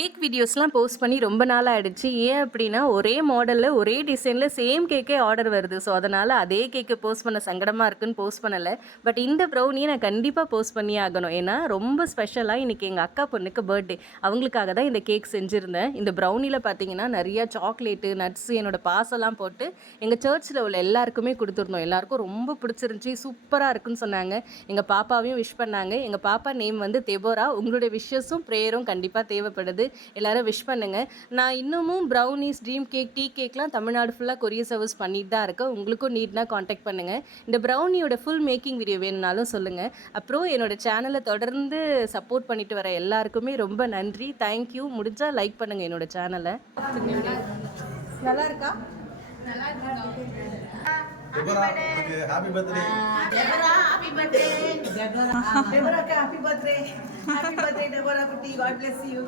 Cake வீடியோஸ்லாம் post பண்ணி ரொம்ப நாள் ஆயிடுச்சு. ஏன் அப்படின்னா, ஒரே மாடல்ல, ஒரே டிசைன்ல சேம் கேக்கே ஆர்டர் வருது. ஸோ, அதனால அதே கேக்க போஸ்ட் பண்ண சங்கடமா இருக்குன்னு போஸ்ட் பண்ணல. பட் இந்த ப்ரௌனிய நான் கண்டிப்பா போஸ்ட் பண்ணியே ஆகணும். ஏன்னா, ரொம்ப ஸ்பெஷலா இன்னைக்கு எங்க அக்கா பொண்ணுக்கு பர்த்டே. அவங்களுக்காக தான் இந்த கேக் செஞ்சிருந்தேன். இந்த ப்ரௌனில பார்த்தீங்கன்னா, நெறைய சாக்லேட்டு, நட்ஸ், என்னோட பாசெல்லாம் போட்டு எங்க சர்ச்ல உள்ள எல்லாருக்குமே குடுத்துருந்தோம். எல்லாருக்கும் ரொம்ப பிடிச்சிருந்துச்சு. சூப்பரா இருக்குன்னு சொன்னாங்க. எங்க பாப்பாவையும் விஷ் பண்ணாங்க. எங்க பாப்பா நேம் வந்து தெபோரா. உங்களுடைய விஷஸும், பிரேயரும் கண்டிப்பா தேவைப்படுது. எல்லாரும் விஷ் பண்ணுங்க. நான் இன்னமும் ப்ரௌனீஸ், ட்ரீம் கேக், டீ கேக்லாம் தமிழ்நாடு ஃபுல்லா கொரியர் சர்வீஸ் பண்ணிட்டு தான் இருக்கேன். உங்களுக்கும் நீட்னா கான்டாக்ட் பண்ணுங்க. இந்த ப்ரௌனியோட ஃபுல் மேக்கிங் வீடியோ வேணும்னாலும் சொல்லுங்க. அப்புறம் என்னோட சேனலை தொடர்ந்து சப்போர்ட் பண்ணிட்டு வர எல்லாருக்குமே ரொம்ப நன்றி. தேங்க்யூ. முடிஞ்சா லைக் பண்ணுங்க என்னோட சேனலை. நல்லா இருக்கா? Deborah, happy birthday. Deborah, happy birthday. Deborah, happy birthday. Happy birthday, Deborah Kutti. God bless you.